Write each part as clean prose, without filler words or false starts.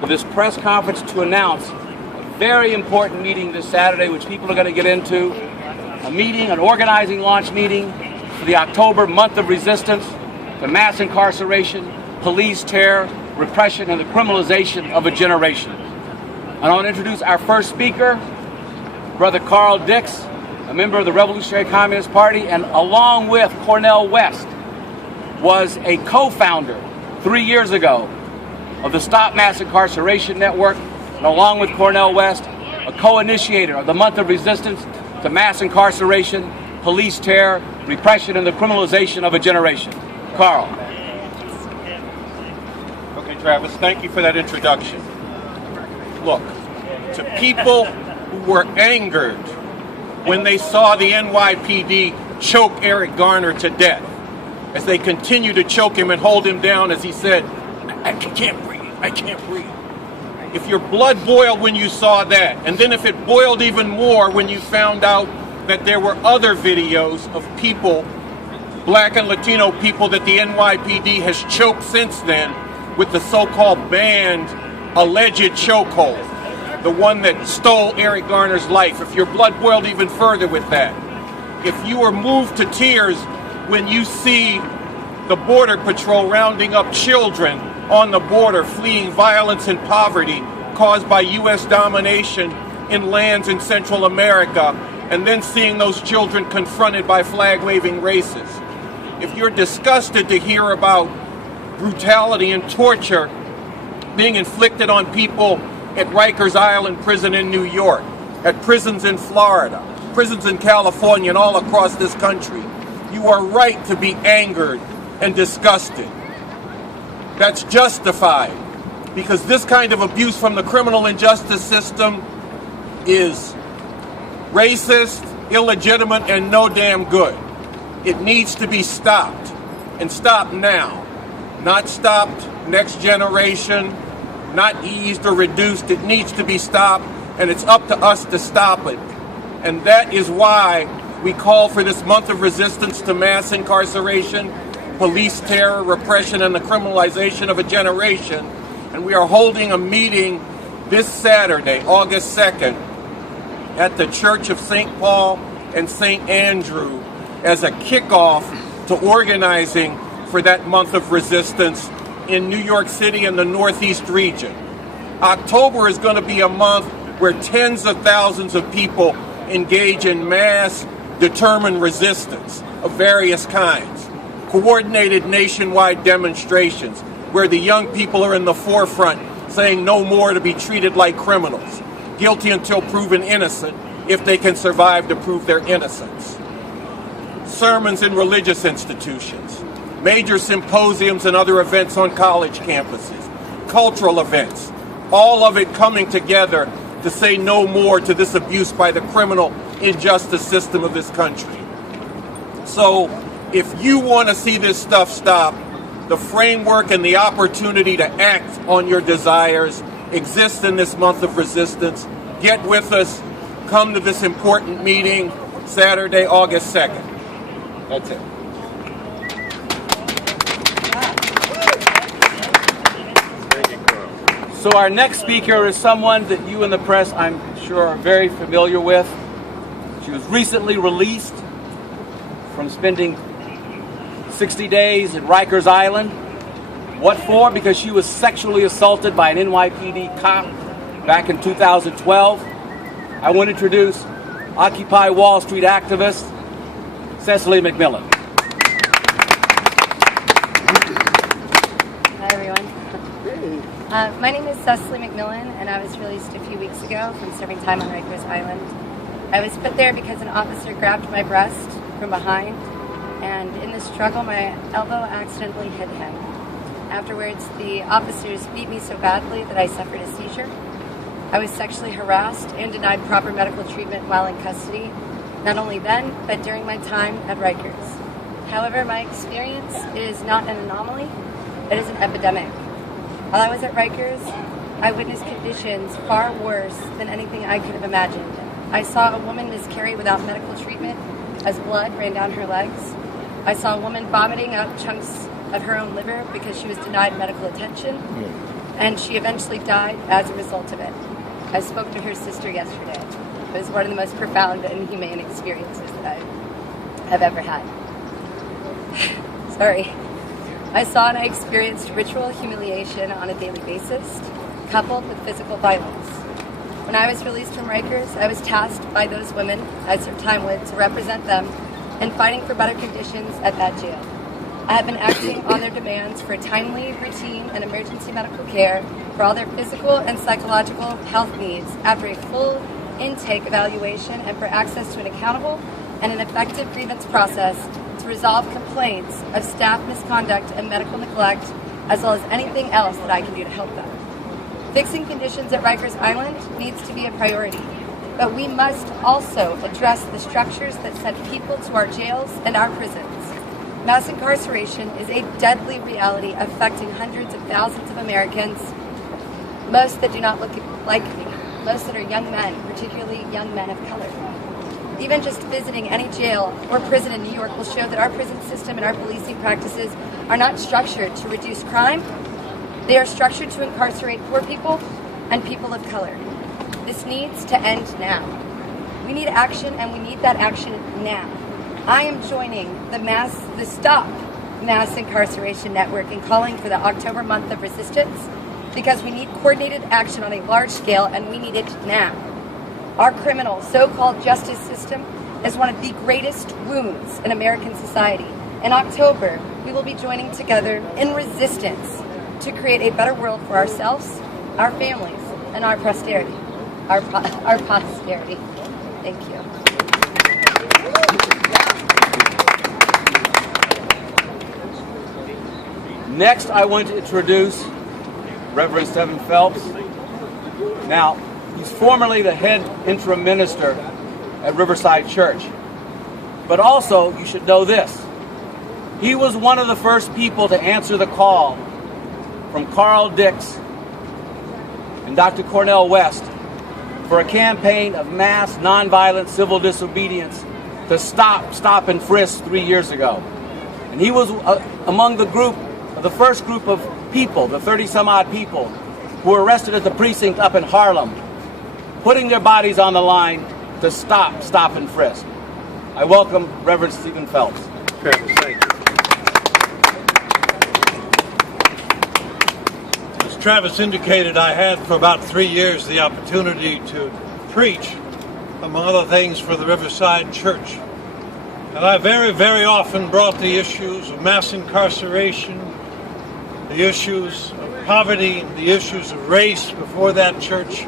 for this press conference to announce a very important meeting this Saturday, which people are going to get into. A meeting, an organizing launch meeting for the October month of resistance to mass incarceration, police terror, repression, and the criminalization of a generation. And I want to introduce our first speaker, Brother Carl Dix, a member of the Revolutionary Communist Party, and along with Cornel West, was a co-founder 3 years ago of the Stop Mass Incarceration Network, and along with Cornel West, a co-initiator of the month of resistance to mass incarceration, police terror, repression, and the criminalization of a generation. Carl. Okay, Travis, thank you for that introduction. Look, to people who were angered when they saw the NYPD choke Eric Garner to death, as they continue to choke him and hold him down as he said, I can't breathe, I can't breathe. If your blood boiled when you saw that, and then if it boiled even more when you found out that there were other videos of people, black and Latino people, that the NYPD has choked since then with the so-called banned alleged chokehold, the one that stole Eric Garner's life, if your blood boiled even further with that, if you were moved to tears when you see the Border Patrol rounding up children on the border fleeing violence and poverty caused by U.S. domination in lands in Central America, and then seeing those children confronted by flag-waving racists. If you're disgusted to hear about brutality and torture being inflicted on people at Rikers Island prison in New York, at prisons in Florida, prisons in California, and all across this country, you are right to be angered and disgusted. That's justified, because this kind of abuse from the criminal injustice system is racist, illegitimate, and no damn good. It needs to be stopped, and stopped now. Not stopped next generation, not eased or reduced. It needs to be stopped, and it's up to us to stop it. And that is why we call for this month of resistance to mass incarceration, police terror, repression, and the criminalization of a generation. And we are holding a meeting this Saturday, August 2nd, at the Church of St. Paul and St. Andrew as a kickoff to organizing for that month of resistance in New York City and the Northeast region. October is going to be a month where tens of thousands of people engage in mass, determined resistance of various kinds. Coordinated nationwide demonstrations where the young people are in the forefront saying no more to be treated like criminals, guilty until proven innocent, if they can survive to prove their innocence. Sermons in religious institutions, major symposiums and other events on college campuses, cultural events, all of it coming together to say no more to this abuse by the criminal injustice system of this country. So, if you want to see this stuff stop, the framework and the opportunity to act on your desires exists in this month of resistance. Get with us. Come to this important meeting Saturday, August 2nd. That's it. So our next speaker is someone that you in the press, I'm sure, are very familiar with. She was recently released from spending 60 days at Rikers Island. What for? Because she was sexually assaulted by an NYPD cop back in 2012. I want to introduce Occupy Wall Street activist Cecily McMillan. Hi, everyone. My name is Cecily McMillan, and I was released a few weeks ago from serving time on Rikers Island. I was put there because an officer grabbed my breast from behind, and in the struggle, my elbow accidentally hit him. Afterwards, the officers beat me so badly that I suffered a seizure. I was sexually harassed and denied proper medical treatment while in custody, not only then, but during my time at Rikers. However, my experience is not an anomaly, it is an epidemic. While I was at Rikers, I witnessed conditions far worse than anything I could have imagined. I saw a woman miscarry without medical treatment as blood ran down her legs. I saw a woman vomiting out chunks of her own liver because she was denied medical attention. and she eventually died as a result of it. I spoke to her sister yesterday. It was one of the most profound and humane experiences that I've ever had. Sorry. I saw and I experienced ritual humiliation on a daily basis, coupled with physical violence. When I was released from Rikers, I was tasked by those women I served time with to represent them in fighting for better conditions at that jail. I have been acting on their demands for timely, routine, and emergency medical care for all their physical and psychological health needs after a full intake evaluation and for access to an accountable and an effective grievance process to resolve complaints of staff misconduct and medical neglect, as well as anything else that I can do to help them. Fixing conditions at Rikers Island needs to be a priority, but we must also address the structures that send people to our jails and our prisons. Mass incarceration is a deadly reality affecting hundreds of thousands of Americans, most that do not look like me, most that are young men, particularly young men of color. Even just visiting any jail or prison in New York will show that our prison system and our policing practices are not structured to reduce crime. They are structured to incarcerate poor people and people of color. This needs to end now. We need action, and we need that action now. I am joining the Stop Mass Incarceration Network and calling for the October month of resistance because we need coordinated action on a large scale, and we need it now. Our criminal so-called justice system is one of the greatest wounds in American society. In October, we will be joining together in resistance to create a better world for ourselves, our families, and our posterity. Our posterity. Thank you. Next, I want to introduce Reverend Stephen Phelps. Now, he's formerly the head interim minister at Riverside Church. But also, you should know this. He was one of the first people to answer the call from Carl Dix and Dr. Cornel West for a campaign of mass nonviolent civil disobedience to stop and frisk 3 years ago. And he was among the first group of people, the 30-some-odd people, who were arrested at the precinct up in Harlem, putting their bodies on the line to stop and frisk. I welcome Reverend Stephen Phelps. Travis, thank you. As Travis indicated, I had for about 3 years the opportunity to preach, among other things, for the Riverside Church. And I very, very often brought the issues of mass incarceration, the issues of poverty, the issues of race before that church.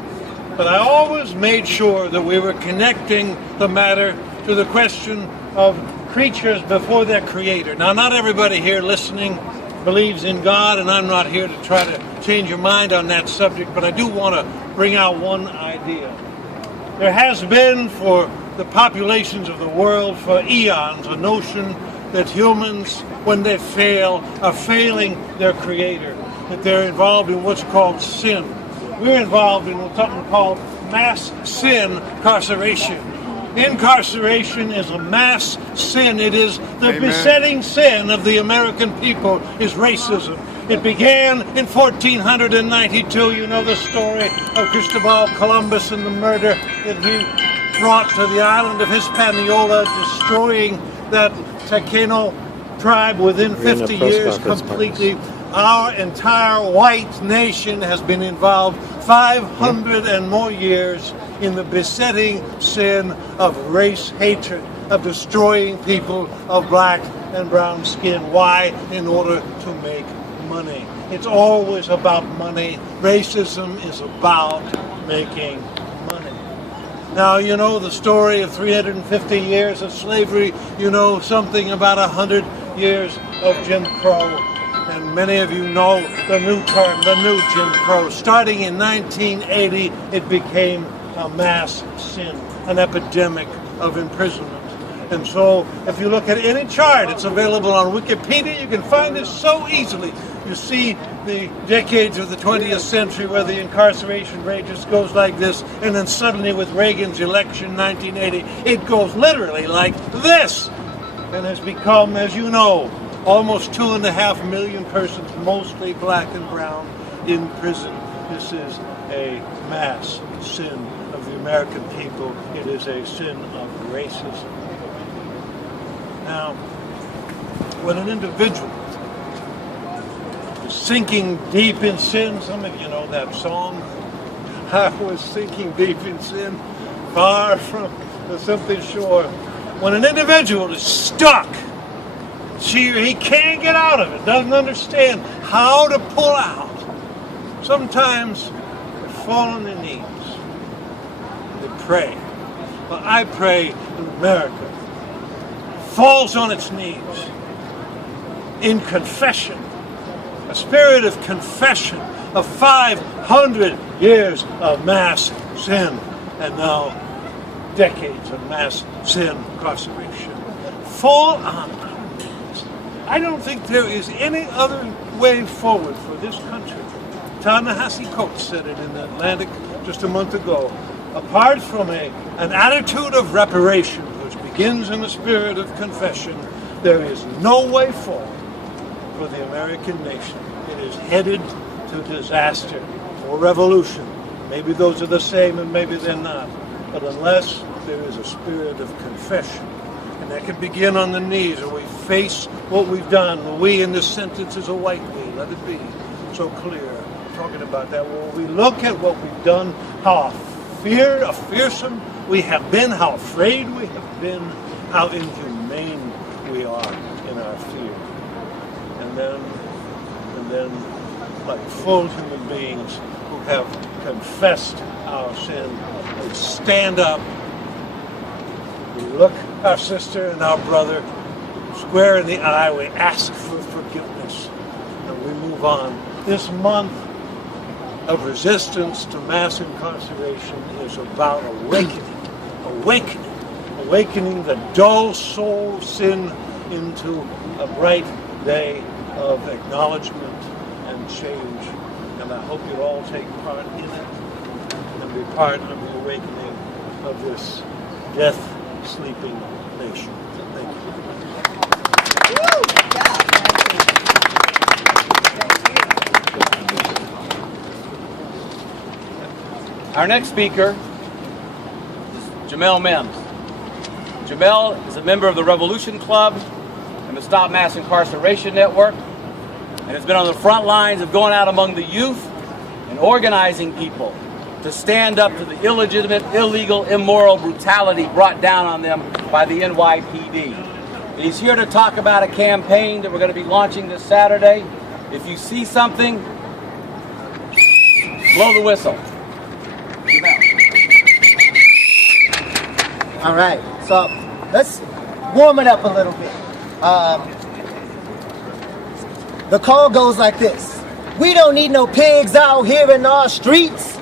But I always made sure that we were connecting the matter to the question of creatures before their creator. Now, not everybody here listening believes in God, and I'm not here to try to change your mind on that subject, but I do want to bring out one idea. There has been for the populations of the world for eons a notion that humans, when they fail, are failing their creator, that they're involved in what's called sin. We're involved in something called mass sin incarceration. Incarceration is a mass sin. It is the besetting sin of the American people is racism. It began in 1492. You know the story of Cristobal Columbus and the murder that he brought to the island of Hispaniola, destroying that Taino tribe within 50 years completely. Our entire white nation has been involved 500 and more years in the besetting sin of race hatred, of destroying people of black and brown skin. Why? In order to make money. It's always about money. Racism is about making money. Now, you know the story of 350 years of slavery. You know something about 100 years of Jim Crow. And many of you know the new term, the new Jim Crow. Starting in 1980, it became a mass sin, an epidemic of imprisonment. And so if you look at any chart, it's available on Wikipedia. You can find this so easily. You see the decades of the 20th century where the incarceration rate just goes like this, and then suddenly with Reagan's election, 1980, it goes literally like this, and has become, as you know, almost 2.5 million persons, mostly black and brown, in prison. This is a mass sin of the American people. It is a sin of racism. Now, when an individual is sinking deep in sin, some of you know that song, I was sinking deep in sin, far from the something shore. When an individual is stuck, he can't get out of it, doesn't understand how to pull out. Sometimes they fall on their knees, they pray. Well, I pray in America falls on its knees in confession, a spirit of confession of 500 years of mass sin, and now decades of mass sin incarceration. Fall on our knees. I don't think there is any other way forward for this country. Ta-Nehisi Coates said it in the Atlantic just a month ago. Apart from an attitude of reparation, which begins in the spirit of confession, there is no way forward for the American nation. It is headed to disaster or revolution. Maybe those are the same and maybe they're not. But unless there is a spirit of confession, and that can begin on the knees, or we face what we've done. We in this sentence is a white we. Let it be so clear. I'm talking about that. When we look at what we've done, how fearsome we have been, how afraid we have been, how inhumane we are in our fear. And then, like full human beings who have confessed our sin, we stand up, we look our sister and our brother square in the eye, we ask for forgiveness, and we move on. This month of resistance to mass incarceration is about awakening the dull soul sin into a bright day of acknowledgement and change. And I hope you'll all take part in it and be part of the awakening of this death-sleeping nation. Thank you. Our next speaker is Jamel Mims. Jamel is a member of the Revolution Club and the Stop Mass Incarceration Network, and has been on the front lines of going out among the youth and organizing people to stand up to the illegitimate, illegal, immoral brutality brought down on them by the NYPD. And he's here to talk about a campaign that we're going to be launching this Saturday. If you see something, blow the whistle. All right, so let's warm it up a little bit. The call goes like this: we don't need no pigs out here in our streets.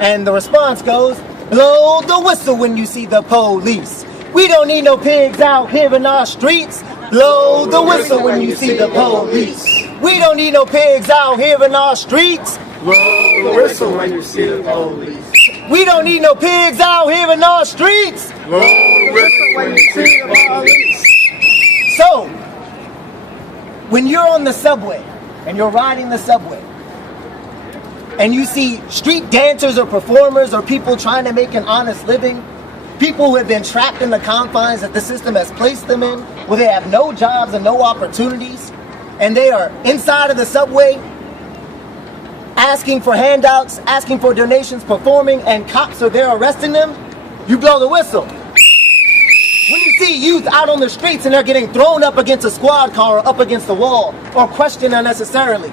And the response goes, blow the whistle when you see the police. We don't need no pigs out here in our streets. Blow the whistle when you see the police. We don't need no pigs out here in our streets. Blow the whistle when you see the police. We don't need no pigs out here in our streets. Blow the whistle when you see the police. So, when you're on the subway and you're riding the subway and you see street dancers or performers or people trying to make an honest living, people who have been trapped in the confines that the system has placed them in, where they have no jobs and no opportunities, and they are inside of the subway asking for handouts, asking for donations, performing, and cops are there arresting them, you blow the whistle. When you see youth out on the streets and they're getting thrown up against a squad car or up against the wall or questioned unnecessarily,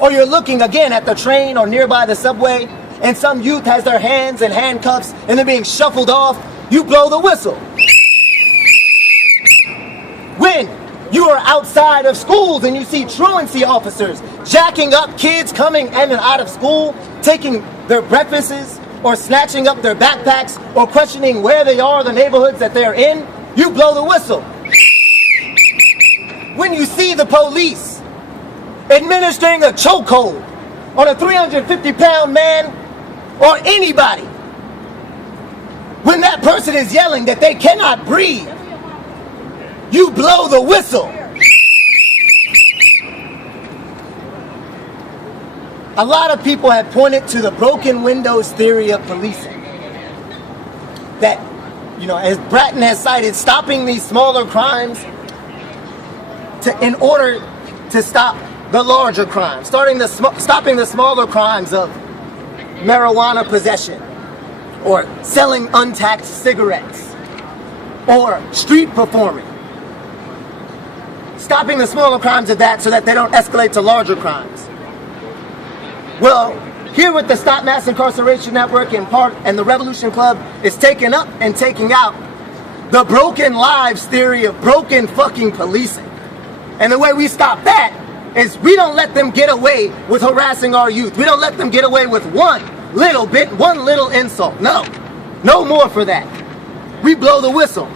or you're looking again at the train or nearby the subway and some youth has their hands in handcuffs and they're being shuffled off, you blow the whistle. When you are outside of schools and you see truancy officers jacking up kids coming in and out of school, taking their breakfasts or snatching up their backpacks or questioning where they are, the neighborhoods that they're in, you blow the whistle. When you see the police administering a chokehold on a 350-pound man or anybody, when that person is yelling that they cannot breathe, you blow the whistle. a lot of people have pointed to the broken windows theory of policing. That, you know, as Bratton has cited, stopping these smaller crimes in order to stop the larger crimes, stopping the smaller crimes of marijuana possession, or selling untaxed cigarettes, or street performing. Stopping the smaller crimes of that so that they don't escalate to larger crimes. Well, here with the Stop Mass Incarceration Network and the Revolution Club is taking up and taking out the broken lives theory of broken fucking policing. And the way we stop that is we don't let them get away with harassing our youth. We don't let them get away with one little insult. No more for that. We blow the whistle.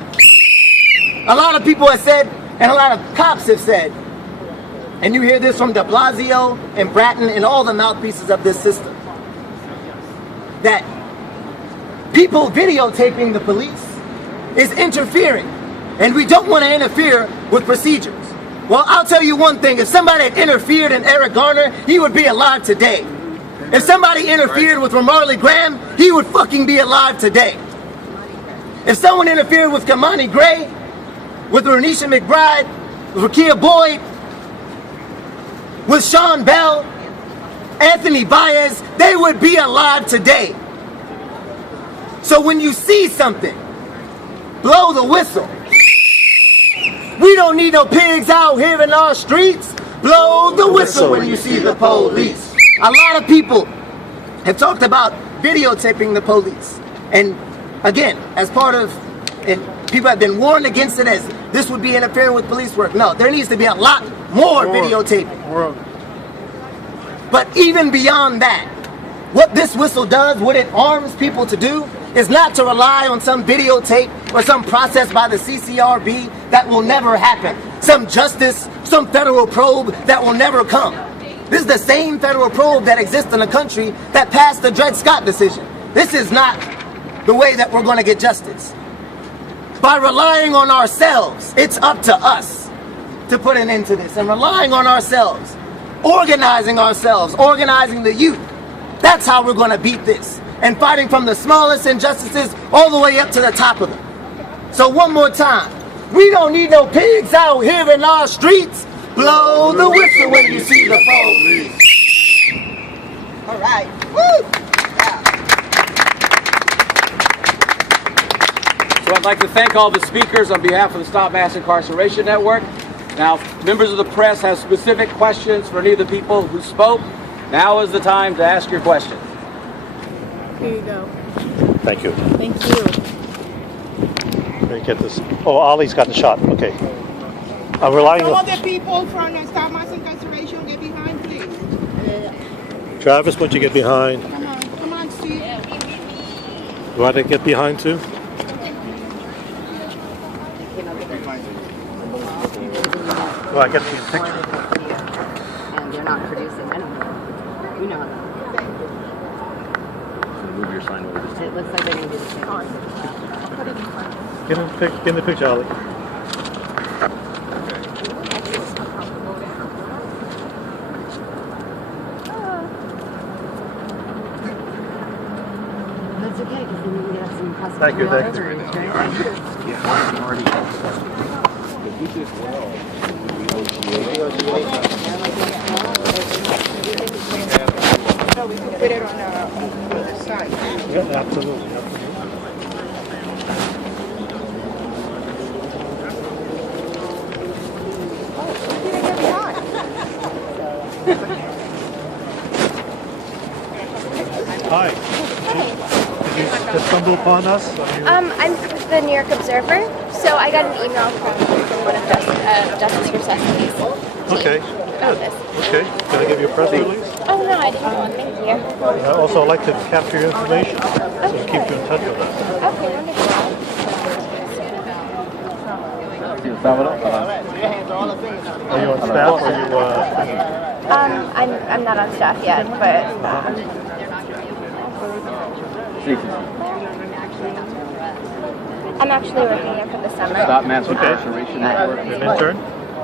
A lot of people have said, and a lot of cops have said, and you hear this from de Blasio and Bratton and all the mouthpieces of this system, that people videotaping the police is interfering, and we don't want to interfere with procedures. Well, I'll tell you one thing, if somebody had interfered in Eric Garner, he would be alive today. If somebody interfered with Ramarley Graham, he would fucking be alive today. If someone interfered with Kamani Gray, with Renisha McBride, with Rakia Boyd, with Sean Bell, Anthony Baez, they would be alive today. So when you see something, blow the whistle. We don't need no pigs out here in our streets. Blow the whistle when you see the police. A lot of people have talked about videotaping the police. And again, as part of, and people have been warned against it as this would be interfering with police work. No, there needs to be a lot more videotaping. But even beyond that, what this whistle does, what it arms people to do, is not to rely on some videotape or some process by the CCRB that will never happen. Some justice, some federal probe that will never come. This is the same federal probe that exists in the country that passed the Dred Scott decision. This is not the way that we're going to get justice. By relying on ourselves, it's up to us to put an end to this. And relying on ourselves, organizing the youth, that's how we're going to beat this. And fighting from the smallest injustices all the way up to the top of them. So one more time, we don't need no pigs out here in our streets. Blow the whistle when you see the police. All right. Woo! Yeah. So I'd like to thank all the speakers on behalf of the Stop Mass Incarceration Network. Now, members of the press have specific questions for any of the people who spoke. Now is the time to ask your questions. Here you go. Thank you. Thank you. Let me get this. Oh, Ollie's got the shot. Okay. I'm relying Some on of the people from the Stop Mass Incarceration, get behind, please. Travis. Would you get behind? Come on, Steve. You want to get behind too? Well, I get the picture. And they're not producing anything. We know that. Move your sign over this. It looks like they're going to do the same. Get in the picture, Ollie. That's okay, because then we can have some possible. Thank you. So we can put it on the side. Yeah, absolutely. Hi. Did you just stumble upon us? I'm with the New York Observer, so I got an email from one of Justice for Cecily's team Okay. about this. Okay. Can I give you a press release? Oh no, I didn't know. Thank you. Also, I'd like to capture your information, so keep you in touch with us. Okay, wonderful. Are you on staff or you? I'm not on staff yet, but I'm actually working here for the summer. Stop Mass Incarceration Network. An intern?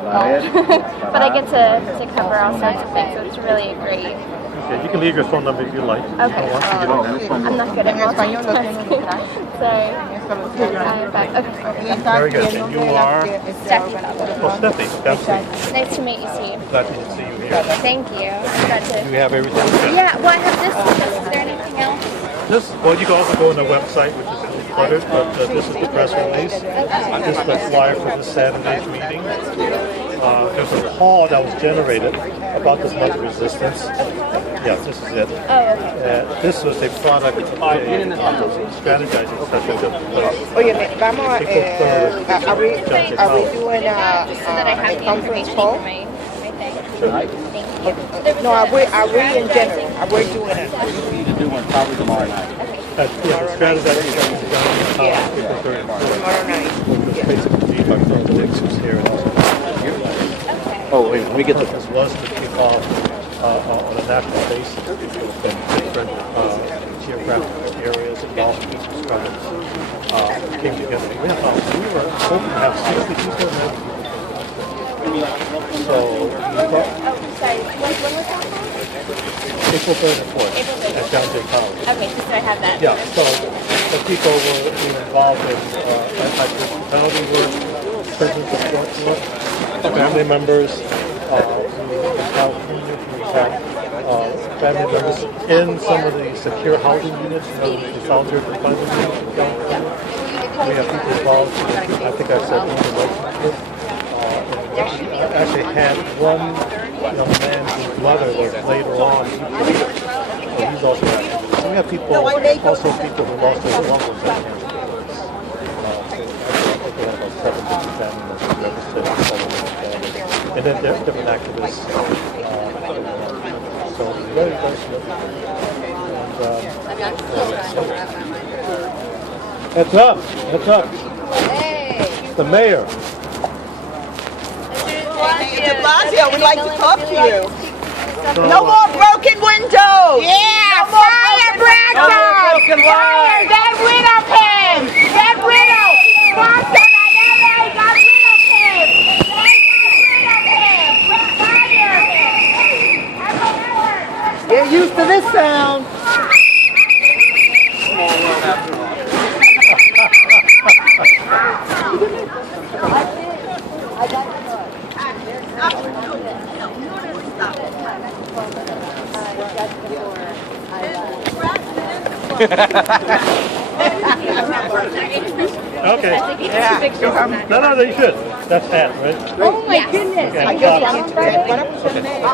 But I get to cover all sorts of things, so it's really a great Yeah, you can leave your phone number if you like. Okay. I don't want you to get on that. I'm not good at multitasking. Sorry. Okay. Very good. And you are? Steffi. Oh, Steffi. That's it. Nice to meet you, Steve. Glad to see you here. Thank you. You have everything? Yeah, well, I have this. Is there anything else? Well, you can also go on the website, which is a little cluttered, but this is the press release. This is the flyer for this Saturday's meeting. There's a call that was generated about this month of resistance. Yeah, this is it. Oh, okay. This was a product of a strategizing session. Oye, vamos a, are we doing a conference call? No, are we in general? Are we doing it? We need to do one probably tomorrow night. Yeah, the strategizing session is done Tomorrow night. basically feedback from the Nixons here. Oh, wait, let me get the... This was to kick off on a national basis in different geographic areas involved in these struggles. Came together. We were hoping to have 60 people in there. So, Sorry, when was that? April 3rd and 4th at John Jay College. Okay, so I have that. Yeah, so the people were involved in anti-hospitality work, prison support work, family members, family members in some of the secure housing units, the solitary confinement units. We have people involved, I think I said, in the relationship. I actually had one young man whose mother was later on. He's also active. So we have people, also people who lost their loved ones. I think we have about 7 different family members represented. And then there are different activists. So it's very, very slick. Heads up, heads up. Hey. The mayor. De Blasio, we'd like to talk to you. No more broken windows! Yeah! No fire Bradford! Fire! Get rid of him! Get rid of him! Boston, LA, got rid of him! Fire him! Get used to this sound. Okay. Yeah. No, you should. That's that, right? Oh my goodness. Okay. I just want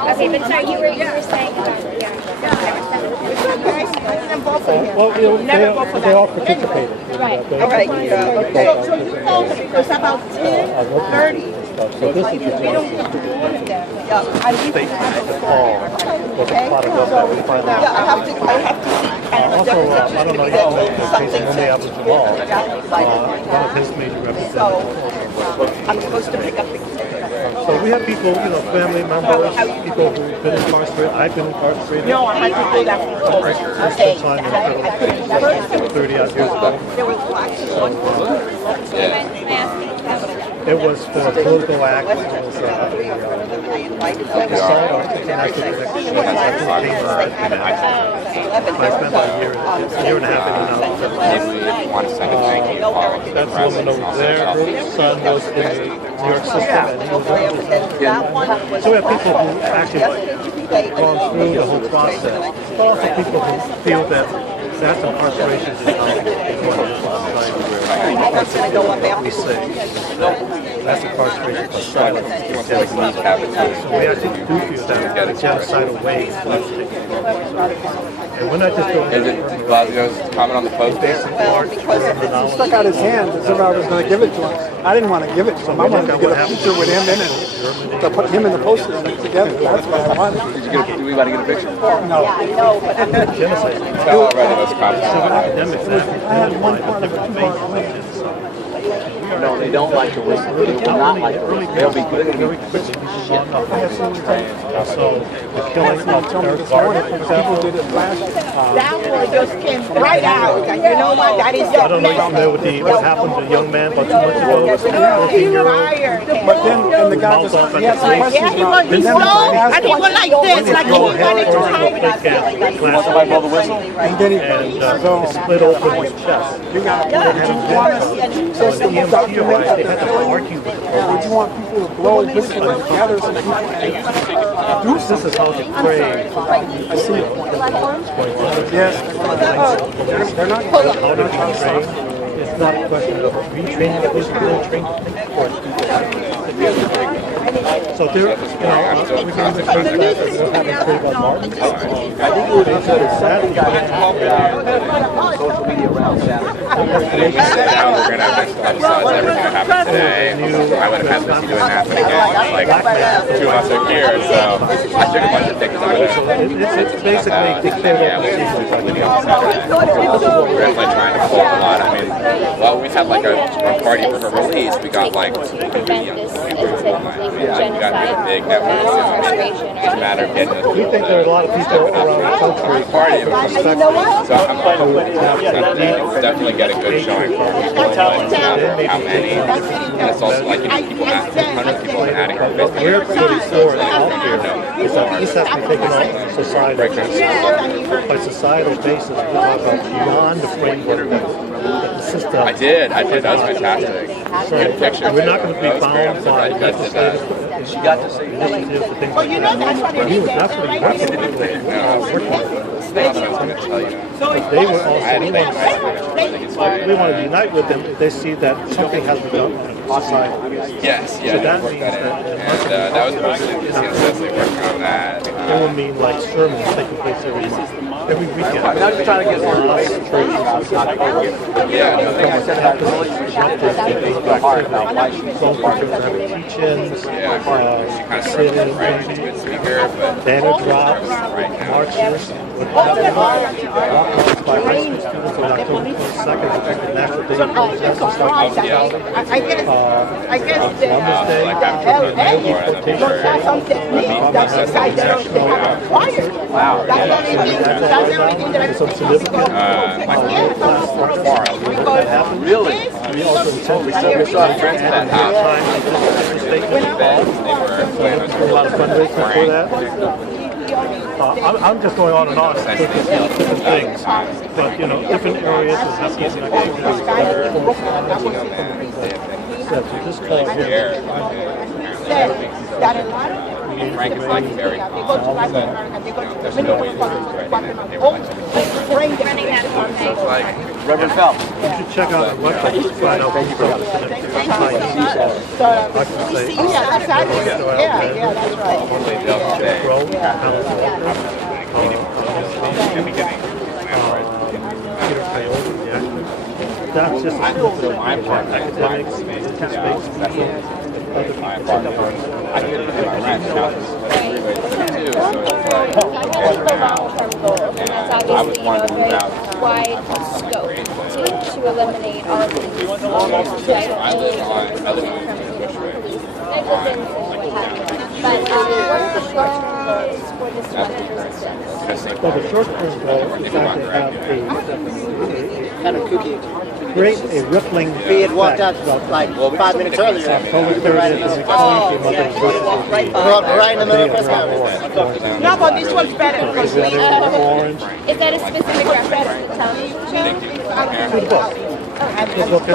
Okay, but sorry, you were saying Well, they all participated. Right. All right. So you called us about 10:30. So this is the statement call was a product of that we finally. I have to Also, I don't know if you know the case of Abu Jamal, one of his major representatives. I'm supposed to pick up the So we have people, family members, people who've been incarcerated. I've been incarcerated. No, I had to do that for First time in federal 30 odd years ago. There was It was for a political act. It was assault on international connection. I spent about a year and a half in that's the woman over there. Her son was in the New York system, and he was so we have people who actually gone through the whole process, but also people who feel that that's incarceration is not one of we say that's incarceration for silence. So we actually do feel that a genocidal way and we're not just doing Is it Blasio's comment on the post there? He stuck out his hand as if I was going to give it to him. I didn't want to give it to him. I wanted to get a picture with him in it. To put him and the poster together. That's what I wanted. Do we want to get a picture? No. I know, but genocide. I had one part of it. No, they don't like to whistle. They will not like to whistle. They'll be good. So the killing of Eric Garner, for example, That one just came right out. And you know what? That is I don't know if you're familiar with what happened to the young man about 2 months ago. 14-year-old. But then, and the guy just, he had some questions. Yeah, he was so, and he was like this, like he wanted to hide it. Somebody blow the whistle. And then he split open his chest. You got to put it in. So the EMT arrived, they had to argue with the police. Would you want people to blow whistles and gather some people? This is how they pray. I see it. Yes. They're not How do they train? It's not a question of retraining the police, they're trained for it. So there, we can use the case that we're having about Martin. I think it would be good if Saturday got social media around Saturday. Now we're going to have next episodes. Everything that happened today, I would have had Missy doing that, but again, like 2 of us are here, so I took a bunch of pictures of it. It's basically dictated. Yeah, we'll leading up to Saturday. We're definitely trying to pull a lot. I mean, well, we had like a party for her release. We got like, we got a big network. It's a matter of getting We think there are a lot of people around the country. Party, so I'm definitely get a good showing for people, but it's a matter of how many. And it's also like, you know, people asking, hundreds of people have been adding our Facebook. We're pretty sore out here is that this has to be taken off society. By societal basis, we're talking about beyond the framework that the system. I did. That was fantastic. Good picture. We're not going to be bound by legislative She got to say initiatives and things Well, like you know that. that's what it He is. was absolutely happy to do that. I was going to tell you. But they were also, we want to unite with them if they see that something has been done in society. Yes, So that means that, and that was mostly Missy and Cecily working on that. it will mean like sermons taking place every weekend. I'm not just trying to get some Yeah, no, I said about really hard about why she's so hard. she Teach-ins, kind of started to write. She's a good speaker, but banner drops, right now. marches, walk-ups by high school students on October 22nd, which is the National Day of Protest and stuff. I guess Columbus Day, National some significant Really? we also intend to We saw friends at that house. a lot of fundraising for that. I'm just going on and on with different things, but you know, different areas is happening. This call here. Frank is like very calm. There's no way to do it right. Reverend Phelps. You should check out the website to find out what you got. That's just a academics, I was one of the wide scope to eliminate all of these but what's the goals for this disruptive resistance? well, the short-term goal is to have create a rippling He had walked out like 5 minutes earlier. October 30th is Right in the middle of press conference. No, but this one's better because we. orange. Is that a specific reference to the television show? To the book. The book is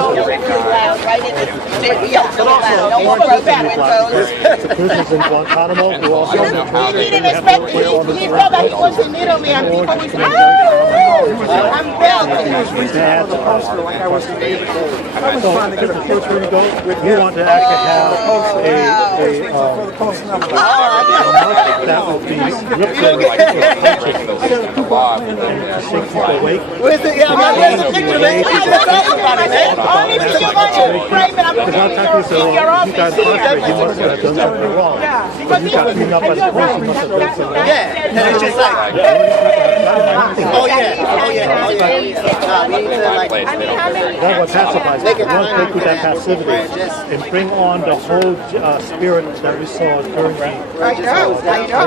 the prisoners in Guantanamo who also He didn't expect it. He thought that he was in Italy and people was like, oh, I'm Belgian. bad. Like I was trying to get a picture We want to actually have that would be rippling and to shake people awake. Where's the picture, man? Only if you want to frame it, I'm Because I'll tell you, so you got incarcerated, you must have done something wrong. But you got cleaned up as a person, you must have done something wrong. Yeah, and it's just like, oh yeah. place. They don't That's what pacifies people. Once they do that passivity and bring on the whole spirit that we saw during the I know.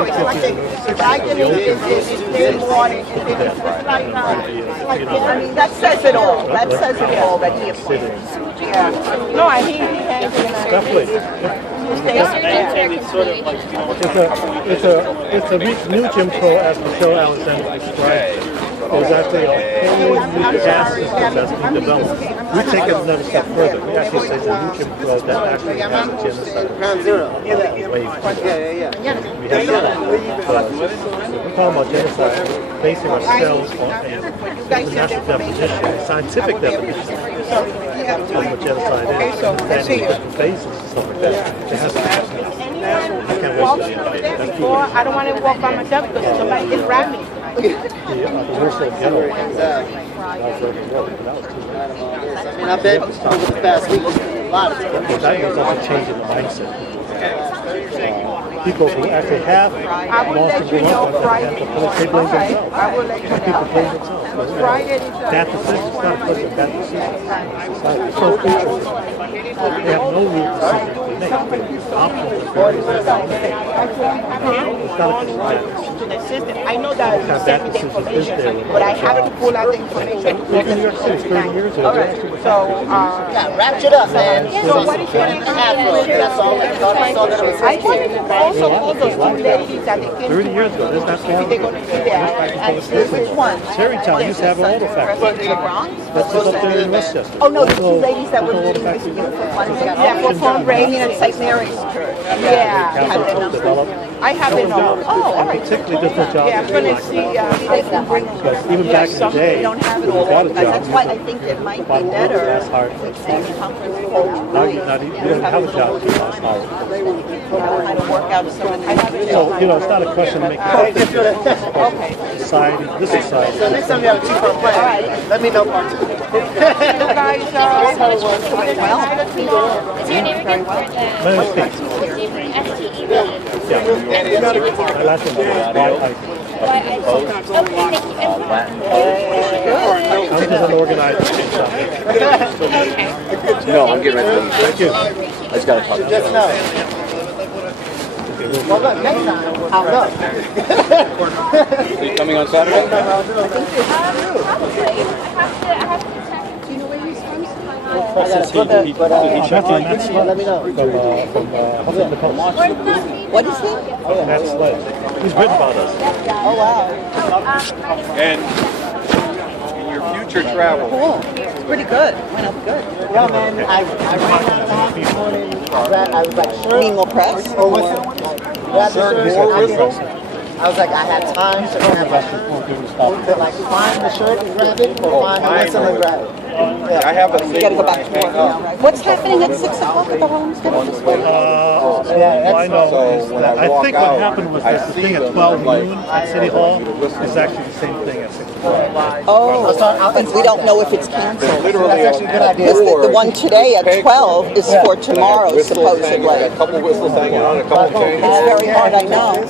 It's like I mean, that says it all. That says it all that he appoints. Yeah. No, he has definitely. It's a new Jim Crow, as Michelle Alexander described. It was actually a whole new caste system that's been developed. We take it another step further. We actually say it's a new Jim Crow that actually has a genocide. We have we're talking about genocide, basing ourselves on an international definition, a scientific definition of what genocide is, and different bases and stuff like that. It has to happen. I can't wait to see it. I don't want to walk by myself because somebody just grabbed me. The Warsaw Ghetto. I've been over the past week. A lot of That was also changing the mindset. People who actually have lost the they blame themselves. People blame themselves. That decision is not a question of that decision. It's so future. They have no real decision to make. Options are very it's not a question of that. I know that you sent me the information, but I have to pull out the information. Look in New York City, 30 years ago. So, wrap it up, man. So what is going to happen? That's all. I wanted to also call those two ladies that they came 30 years ago, there's not they're going to be there. And this is one. Terrytown used to have all the factories. That's just up there in Westchester. Oh no, the two ladies that were leading this beautiful one that were from Raymond and St. Mary's Church. Yeah, I have their number. Oh, all right. Particularly just the job. Yeah, I'm going to see if they can bring them. Because even back in the day, we don't have it all. That's why I think it might be better. That's hard. Now you don't have a job. It's hard. How to work out some of the So, it's not a question of making society, this society. So next time you have a cheaper plan, let me know part 2. Is your name again? My name is Pete. Yeah. My last name is I'm just an organizer. No, I'm getting ready to leave. Thank you. I just got to talk to you. Just know. Well, look, next time, I'll go. Are you coming on Saturday? Probably. I have to check. Do you know where he's from? Let me know. What is he? Matt Sledge. He's written about us. Oh, wow. And in your future travel, Cool. It's pretty good. Went up good. Yeah, man, I ran out of the house this morning. I was like, sure. Need more press? Or what's it? Grab the shirt. I was like, I had time to grab my shirt. To like find the shirt and grab it, or find the whistle and grab it. I have a You got to go back to work now, right? What's happening at 6 o'clock at the Homestead? I know is that I think what happened was that the thing at 12 noon at City Hall is actually the same thing at 6 o'clock. Oh, and we don't know if it's canceled. literally That's actually a good idea. The one today at 12 is for tomorrow, supposedly. A couple whistles hanging on, a couple chains. It's very hard, I know.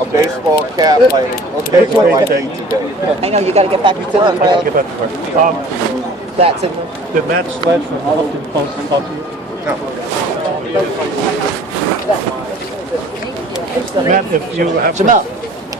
A baseball cap, like, okay, what do I need today? I know, you got to get back to work, Get right? back to work. That's it. Did Matt Sledge from the Huffington Post talk to you? No. Matt, if you have Jamel.